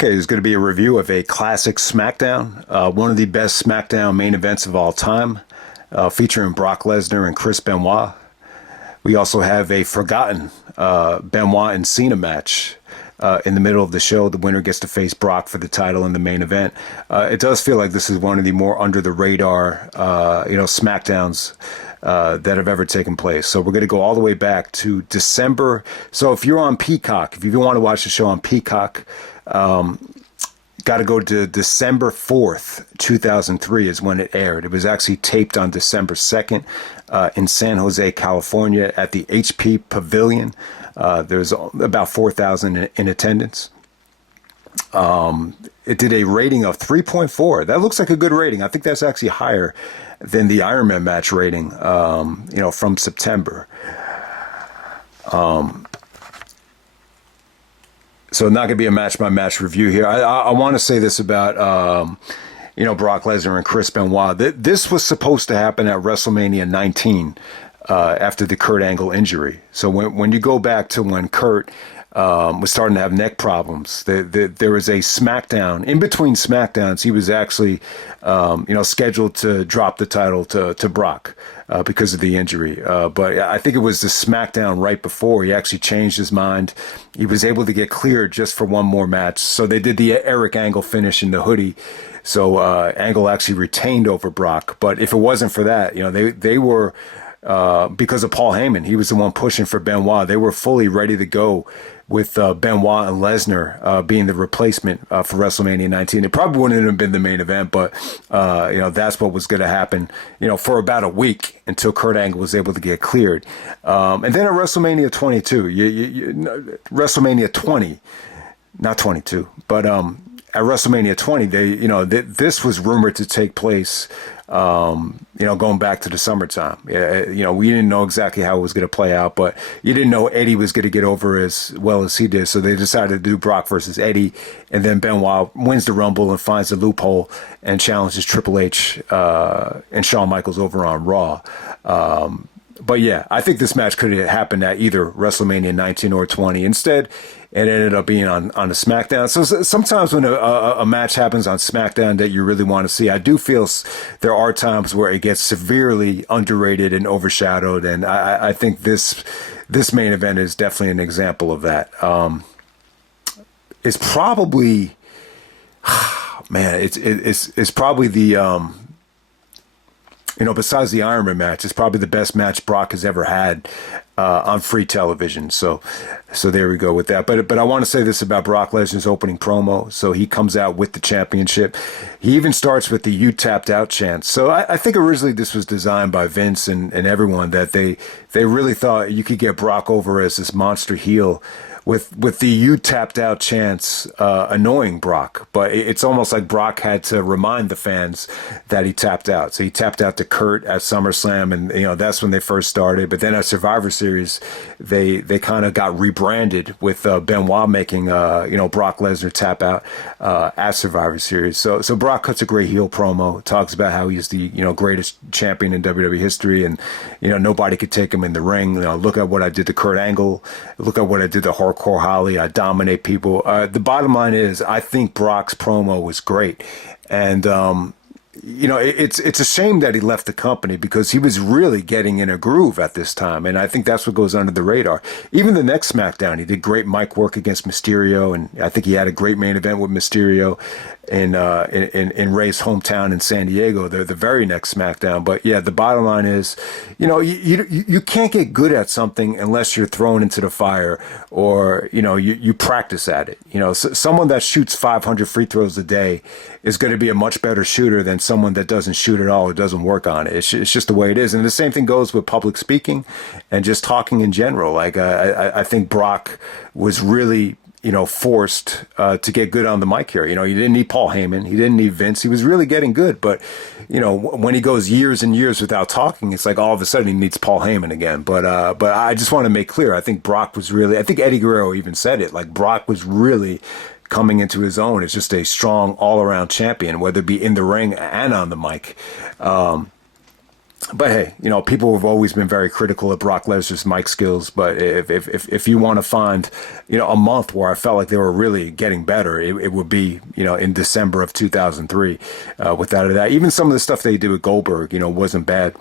Okay, there's going to be a review of a classic Smackdown, one of the best Smackdown main events of all time, featuring Brock Lesnar and Chris Benoit. We also have a forgotten Benoit and Cena match in the middle of the show. The winner gets to face Brock for the title in the main event. It does feel like this is one of the more under the radar, Smackdowns that have ever taken place. So we're going to go all the way back to December. So if you're on Peacock, if you want to watch the show on Peacock, got to go to December 4th, 2003 is when it aired. It was actually taped on December 2nd in San Jose, California at the HP Pavilion. There's about 4,000 in attendance. It did a rating of 3.4. That looks like a good rating. I think that's actually higher than the Iron Man match rating, from September. So not going to be a match-by-match review here. I want to say this about, Brock Lesnar and Chris Benoit. This was supposed to happen at WrestleMania 19 after the Kurt Angle injury. So when you go back to when Kurt was starting to have neck problems, there was a SmackDown. In between SmackDowns, he was actually, scheduled to drop the title to Brock because of the injury. But I think it was the SmackDown right before he actually changed his mind. He was able to get cleared just for one more match. So they did the Eric Angle finish in the hoodie. So Angle actually retained over Brock. But if it wasn't for that, they were... because of Paul Heyman, he was the one pushing for Benoit. They were fully ready to go with Benoit and Lesnar being the replacement for WrestleMania 19. It probably wouldn't have been the main event, but that's what was going to happen. For about a week until Kurt Angle was able to get cleared, and then at WrestleMania 22, WrestleMania 20, not 22, but at WrestleMania 20, this was rumored to take place. Going back to the summertime, we didn't know exactly how it was going to play out, but you didn't know Eddie was going to get over as well as he did. So they decided to do Brock versus Eddie, and then Benoit wins the Rumble and finds the loophole and challenges Triple H and Shawn Michaels over on Raw. But yeah, I think this match could have happened at either WrestleMania 19 or 20. Instead, it ended up being on a SmackDown. So sometimes when a match happens on SmackDown that you really want to see, I do feel there are times where it gets severely underrated and overshadowed. And I think this main event is definitely an example of that. It's probably, man, it's probably the, besides the Iron Man match, it's probably the best match Brock has ever had on free television. So there we go with that. But I want to say this about Brock Lesnar's opening promo. So he comes out with the championship. He even starts with the "You tapped out" chant. So I think originally this was designed by Vince and everyone, that they really thought you could get Brock over as this monster heel with the "You tapped out" chants annoying Brock. But it's almost like Brock had to remind the fans that he tapped out. So he tapped out to Kurt at SummerSlam, and that's when they first started. But then at Survivor Series, they kind of got rebranded with Benoit making Brock Lesnar tap out at Survivor Series. So Brock cuts a great heel promo, talks about how he's the greatest champion in WWE history, and nobody could take him in the ring. Look at what I did to Kurt Angle. Look at what I did to Hardcore Holly. I dominate people. The bottom line is, I think Brock's promo was great, and it's a shame that he left the company, because he was really getting in a groove at this time, and I think that's what goes under the radar. Even the next SmackDown, he did great mic work against Mysterio, and I think he had a great main event with Mysterio in Ray's hometown in San Diego, the very next SmackDown. But yeah, the bottom line is, you can't get good at something unless you're thrown into the fire, or you practice at it. Someone that shoots 500 free throws a day is going to be a much better shooter than someone that doesn't shoot at all or doesn't work on it. It's just the way it is. And the same thing goes with public speaking and just talking in general. Like I think Brock was really forced to get good on the mic here. He didn't need Paul Heyman. He didn't need Vince. He was really getting good. But, when he goes years and years without talking, it's like all of a sudden he needs Paul Heyman again. But I just want to make clear, I think Brock was really, I think Eddie Guerrero even said it, like Brock was really coming into his own as just a strong all-around champion, whether it be in the ring and on the mic. But hey, people have always been very critical of Brock Lesnar's mic skills. But if you want to find, a month where I felt like they were really getting better, it would be, in December of 2003, without a doubt. Even some of the stuff they did with Goldberg, wasn't bad.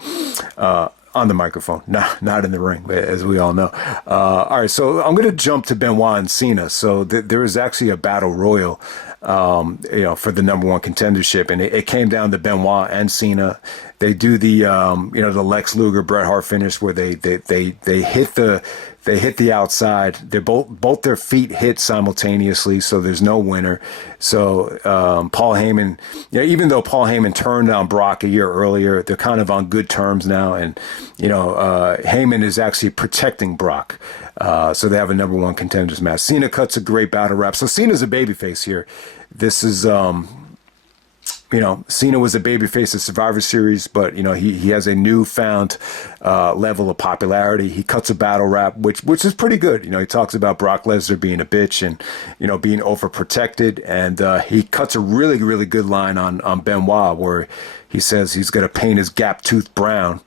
On the microphone, not in the ring, as we all know. All right, so I'm going to jump to Benoit and Cena. So there was actually a battle royal, for the number one contendership, and it came down to Benoit and Cena. They do the, the Lex Luger Bret Hart finish where they hit the outside. They're both their feet hit simultaneously, so there's no winner. So Paul Heyman, even though Paul Heyman turned on Brock a year earlier, they're kind of on good terms now, and Heyman is actually protecting Brock. So they have a number one contenders match. Cena cuts a great battle rap. So Cena's a babyface here. This is Cena was a babyface of Survivor Series, but, he has a newfound level of popularity. He cuts a battle rap, which is pretty good. He talks about Brock Lesnar being a bitch and, being overprotected. And he cuts a really, really good line on Benoit where he says he's going to paint his gap tooth brown.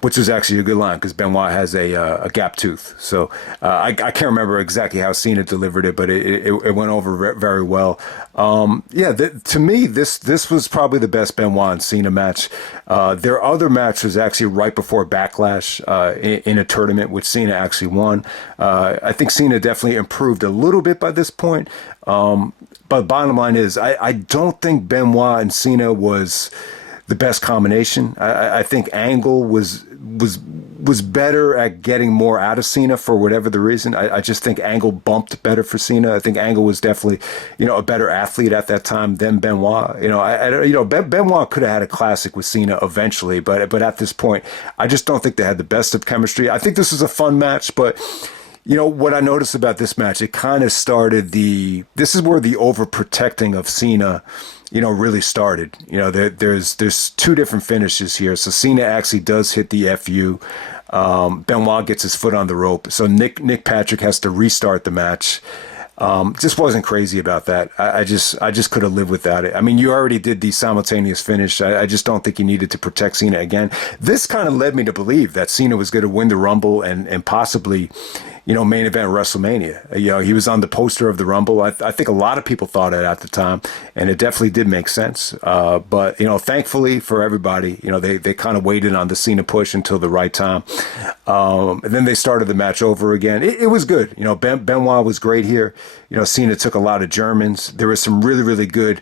Which is actually a good line because Benoit has a gap tooth. So I can't remember exactly how Cena delivered it, but it went over very well. To me, this was probably the best Benoit and Cena match. Their other match was actually right before Backlash in a tournament, which Cena actually won. I think Cena definitely improved a little bit by this point. But bottom line is, I don't think Benoit and Cena was the best combination. I think Angle was better at getting more out of Cena for whatever the reason. I just think Angle bumped better for Cena. I think Angle was definitely, a better athlete at that time than Benoit. Benoit could have had a classic with Cena eventually, but at this point, I just don't think they had the best of chemistry. I think this was a fun match, but what I noticed about this match, it kind of started this is where the overprotecting of Cena, really started. There's two different finishes here. So Cena actually does hit the FU. Benoit gets his foot on the rope. So Nick Patrick has to restart the match. Just wasn't crazy about that. I just could have lived without it. I mean, you already did the simultaneous finish. I just don't think you needed to protect Cena again. This kind of led me to believe that Cena was going to win the Rumble and possibly, main event WrestleMania. He was on the poster of the Rumble. I think a lot of people thought it at the time, and it definitely did make sense. But thankfully for everybody, they kind of waited on the Cena push until the right time. And then they started the match over again. It was good. Benoit was great here. Cena took a lot of Germans. There was some really, really good,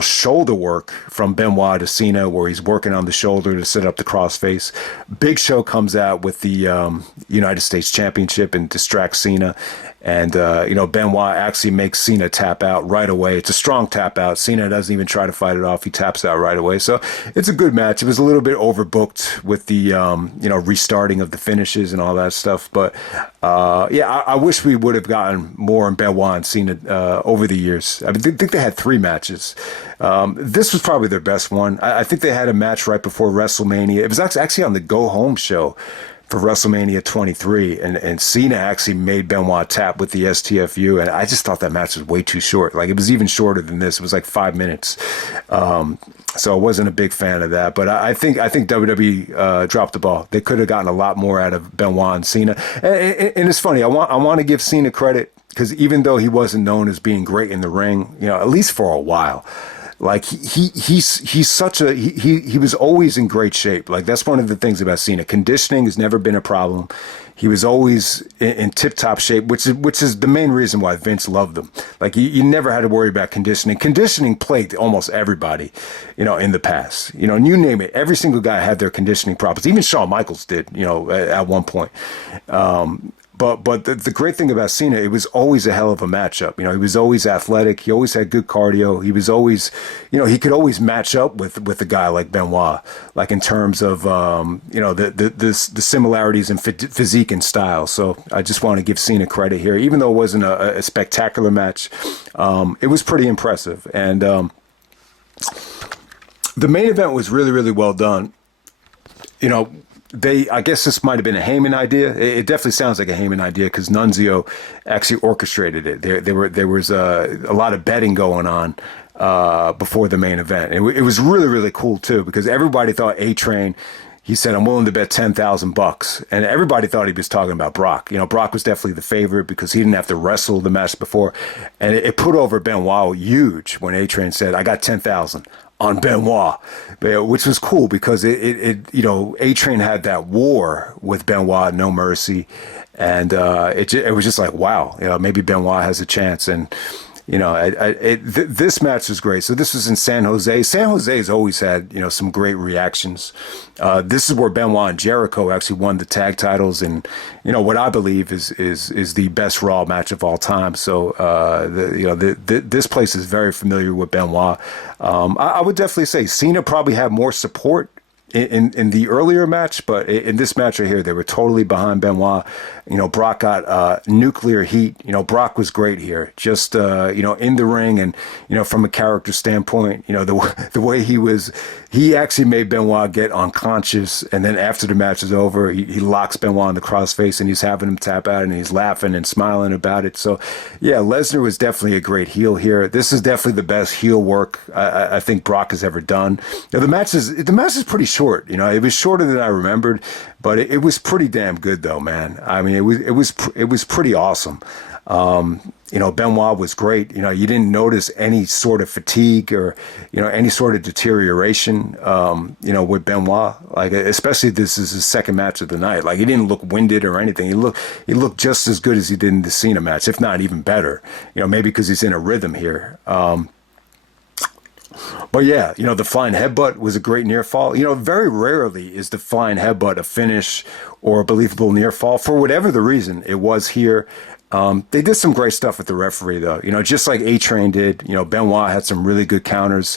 shoulder work from Benoit to Cena where he's working on the shoulder to set up the crossface. Big Show comes out with the United States Championship and distracts Cena. And, Benoit actually makes Cena tap out right away. It's a strong tap out. Cena doesn't even try to fight it off. He taps out right away. So it's a good match. It was a little bit overbooked with the, restarting of the finishes and all that stuff. But, I wish we would have gotten more in Benoit and Cena over the years. I think they had 3 matches. This was probably their best one. I think they had a match right before WrestleMania. It was actually on the Go Home show for WrestleMania 23, and Cena actually made Benoit tap with the STFU, and I just thought that match was way too short. Like, it was even shorter than this. It was like 5 minutes. So I wasn't a big fan of that, but I think WWE dropped the ball. They could have gotten a lot more out of Benoit and Cena. And it's funny. I want to give Cena credit because even though he wasn't known as being great in the ring, at least for a while, like he's such a he was always in great shape. Like, that's one of the things about Cena. Conditioning has never been a problem. He was always in tip-top shape, which is the main reason why Vince loved him. Like, you never had to worry about conditioning. Conditioning plagued almost everybody, in the past. And you name it, every single guy had their conditioning problems. Even Shawn Michaels did, at one point. But the great thing about Cena, it was always a hell of a matchup. He was always athletic. He always had good cardio. He was always, he could always match up with a guy like Benoit, like in terms of, the similarities in physique and style. So I just want to give Cena credit here. Even though it wasn't a spectacular match, it was pretty impressive. And the main event was really, really well done. I guess this might have been a Heyman idea. It definitely sounds like a Heyman idea because Nunzio actually orchestrated it. There was a lot of betting going on before the main event. It was really, really cool too, because everybody thought A-Train, he said, I'm willing to bet $10,000. And everybody thought he was talking about Brock. You know, Brock was definitely the favorite because he didn't have to wrestle the match before. And it put over Benoit huge when A-Train said, I got 10,000 on Benoit, which was cool because you know, A-Train had that war with Benoit, No Mercy. And it was just like, wow, you know, maybe Benoit has a chance. And, you know, this match was great. So this was in San Jose. San Jose has always had, you know, some great reactions. This is where Benoit and Jericho actually won the tag titles, and you know what I believe is the best Raw match of all time. So this place is very familiar with Benoit. I would definitely say Cena probably had more support in the earlier match, but in this match right here, they were totally behind Benoit. You know, Brock got nuclear heat. You know, Brock was great here, just you know, in the ring, and you know, from a character standpoint, you know, the way he actually made Benoit get unconscious, and then after the match is over, he locks Benoit in the crossface, and he's having him tap out, and he's laughing and smiling about it. So yeah, Lesnar was definitely a great heel here. This is definitely the best heel work I think Brock has ever done. You know, the match is pretty short. You know, it was shorter than I remembered, but it was pretty damn good though, man. I mean, it was pretty awesome. You know, Benoit was great. You know, you didn't notice any sort of fatigue or, you know, any sort of deterioration, you know, with Benoit. Like, especially this is his second match of the night. Like, he didn't look winded or anything. He looked just as good as he did in the Cena match, if not even better. You know, maybe because he's in a rhythm here. But yeah, you know, the flying headbutt was a great near fall. You know, very rarely is the flying headbutt a finish or a believable near fall. For whatever the reason, it was here. They did some great stuff with the referee, though. You know, just like A-Train did. You know, Benoit had some really good counters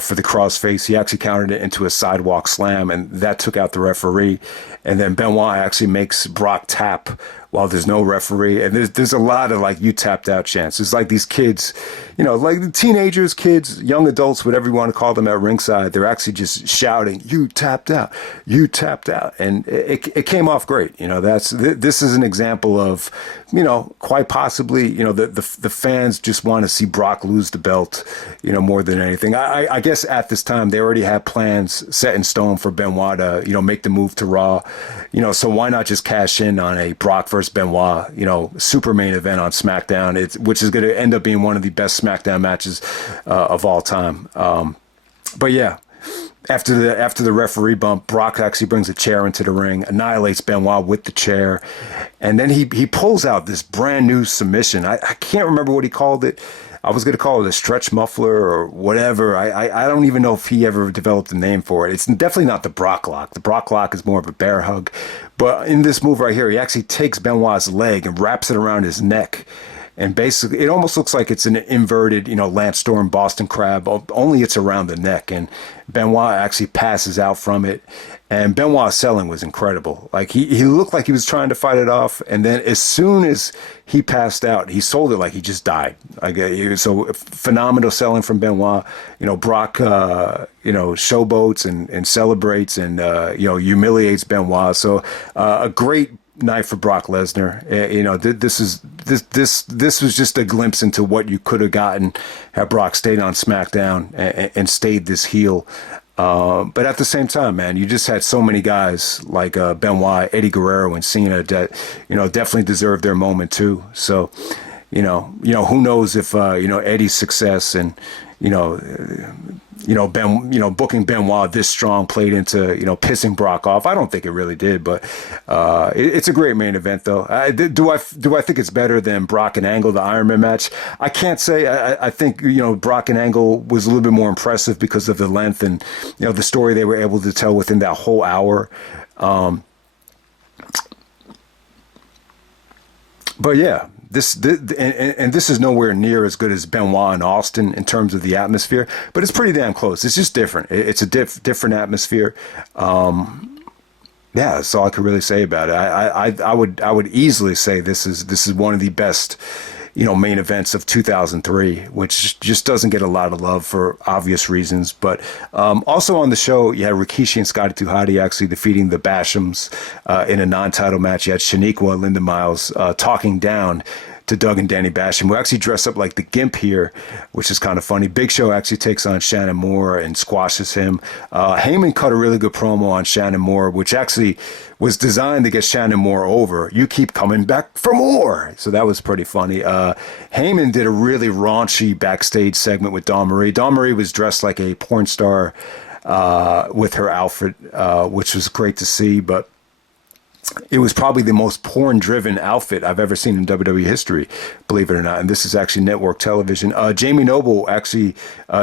for the crossface. He actually countered it into a sidewalk slam, and that took out the referee. And then Benoit actually makes Brock tap while there's no referee. And there's a lot of, like, you tapped out chants. It's like these kids, you know, like teenagers, kids, young adults, whatever you want to call them at ringside, they're actually just shouting, you tapped out, you tapped out. And it came off great. You know, this is an example of, you know, quite possibly, you know, the fans just want to see Brock lose the belt, you know, more than anything. I guess at this time they already had plans set in stone for Benoit to, you know, make the move to Raw, you know, so why not just cash in on a Brock versus Benoit, you know, super main event on Smackdown, which is going to end up being one of the best Smackdown matches of all time. But yeah. After the referee bump, Brock actually brings a chair into the ring, annihilates Benoit with the chair, and then he pulls out this brand new submission. I can't remember what he called it. I was going to call it a stretch muffler or whatever. I don't even know if he ever developed a name for it. It's definitely not the Brock lock. The Brock lock is more of a bear hug. But in this move right here, he actually takes Benoit's leg and wraps it around his neck. And basically, it almost looks like it's an inverted, you know, Lance Storm Boston Crab, only it's around the neck. And Benoit actually passes out from it. And Benoit's selling was incredible. Like, he looked like he was trying to fight it off. And then as soon as he passed out, he sold it like he just died. Like, so phenomenal selling from Benoit. You know, Brock, you know, showboats and celebrates and, you know, humiliates Benoit. So a great night for Brock Lesnar. You know, this was just a glimpse into what you could have gotten had Brock stayed on SmackDown and stayed this heel. But at the same time, man, you just had so many guys like Benoit, Eddie Guerrero, and Cena that, you know, definitely deserved their moment too. So, you know, who knows if you know, Eddie's success and booking Benoit this strong played into, you know, pissing Brock off. I don't think it really did, but it's a great main event though. Do I think it's better than Brock and Angle, the Iron Man match? I can't say. I think, you know, Brock and Angle was a little bit more impressive because of the length and, you know, the story they were able to tell within that whole hour. But yeah. This is nowhere near as good as Benoit and Austin in terms of the atmosphere, but it's pretty damn close. It's just different. It's a different atmosphere. Yeah, that's all I could really say about it. I would easily say this is one of the best, you know, main events of 2003, which just doesn't get a lot of love for obvious reasons. But also on the show, you had Rikishi and Scotty Hotty actually defeating the Bashams in a non-title match. You had Shaniqua and Linda Miles talking down to Doug and Danny Basham, who actually dress up like the Gimp here, which is kind of funny. Big Show actually takes on Shannon Moore and squashes him. Heyman cut a really good promo on Shannon Moore, which actually was designed to get Shannon Moore over. You keep coming back for more. So that was pretty funny. Heyman did a really raunchy backstage segment with Dawn Marie. Dawn Marie was dressed like a porn star with her outfit, which was great to see, but it was probably the most porn-driven outfit I've ever seen in WWE history, believe it or not. And this is actually network television. Jamie Noble actually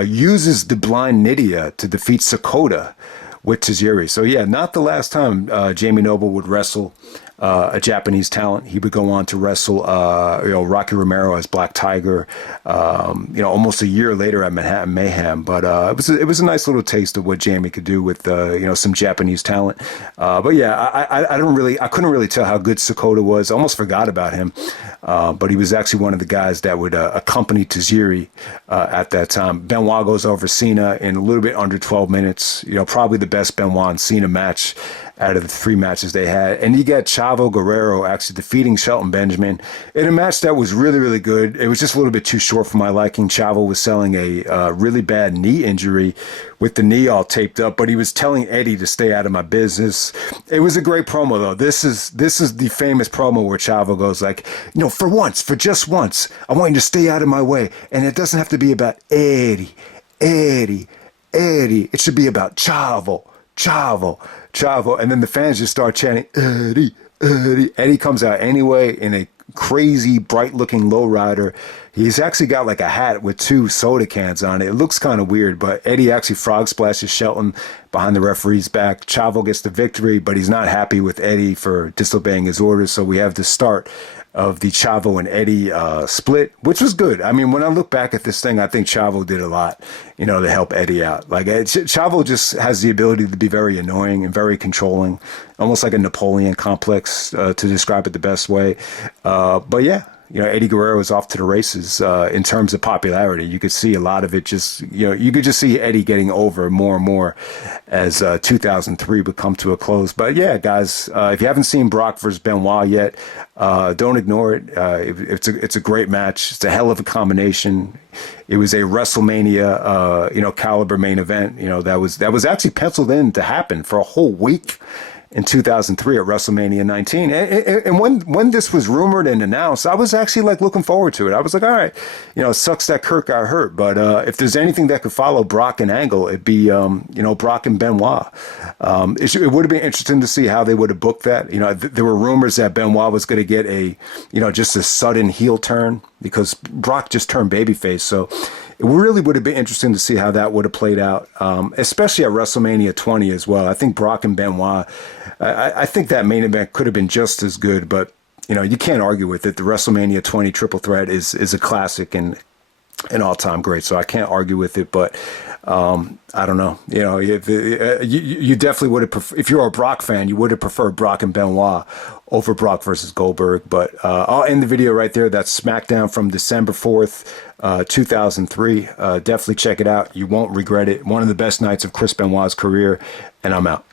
uses the blind Nydia to defeat Sakoda with Tajiri. So yeah, not the last time Jamie Noble would wrestle a Japanese talent. He would go on to wrestle, Rocky Romero as Black Tiger, almost a year later at Manhattan Mayhem. But it was a nice little taste of what Jamie could do with, some Japanese talent. But yeah, I couldn't really tell how good Sakoda was. I almost forgot about him. But he was actually one of the guys that would accompany Tajiri at that time. Benoit goes over Cena in a little bit under 12 minutes. Probably the best Benoit and Cena match out of the 3 matches they had. And you got Chavo Guerrero actually defeating Shelton Benjamin in a match that was really, really good. It was just a little bit too short for my liking. Chavo was selling a really bad knee injury with the knee all taped up, but he was telling Eddie to stay out of my business. It was a great promo, though. This is the famous promo where Chavo goes like, for just once, I want you to stay out of my way. And it doesn't have to be about Eddie. It should be about Chavo. And then the fans just start chanting, Eddie. Eddie comes out anyway in a crazy, bright-looking lowrider. He's actually got like a hat with 2 soda cans on it. It looks kind of weird, but Eddie actually frog splashes Shelton behind the referee's back. Chavo gets the victory, but he's not happy with Eddie for disobeying his orders. So we have the start of the Chavo and Eddie split, which was good. I mean, when I look back at this thing, I think Chavo did a lot, to help Eddie out. Like Chavo just has the ability to be very annoying and very controlling, almost like a Napoleon complex, to describe it the best way. But yeah, Eddie Guerrero is off to the races in terms of popularity. You could see a lot of it just, you could just see Eddie getting over more and more as 2003 would come to a close. But yeah, guys, if you haven't seen Brock versus Benoit yet, don't ignore it. It's a great match. It's a hell of a combination. It was a WrestleMania, caliber main event. That was actually penciled in to happen for a whole week in 2003 at WrestleMania 19. And when this was rumored and announced, I was actually like looking forward to it. I was like, all right, it sucks that Kurt got hurt, but if there's anything that could follow Brock and Angle, it'd be, Brock and Benoit. It would have been interesting to see how they would have booked that. There were rumors that Benoit was going to get just a sudden heel turn because Brock just turned babyface. So it really would have been interesting to see how that would have played out, especially at WrestleMania 20 as well. I think Brock and Benoit, I think that main event could have been just as good, but you can't argue with it. The WrestleMania 20 triple threat is a classic and an all-time great, so I can't argue with it. But I don't know. You definitely would have if you're a Brock fan, you would have preferred Brock and Benoit over Brock versus Goldberg. But I'll end the video right there. That's SmackDown from December 4th, 2003. Definitely check it out. You won't regret it. One of the best nights of Chris Benoit's career, and I'm out.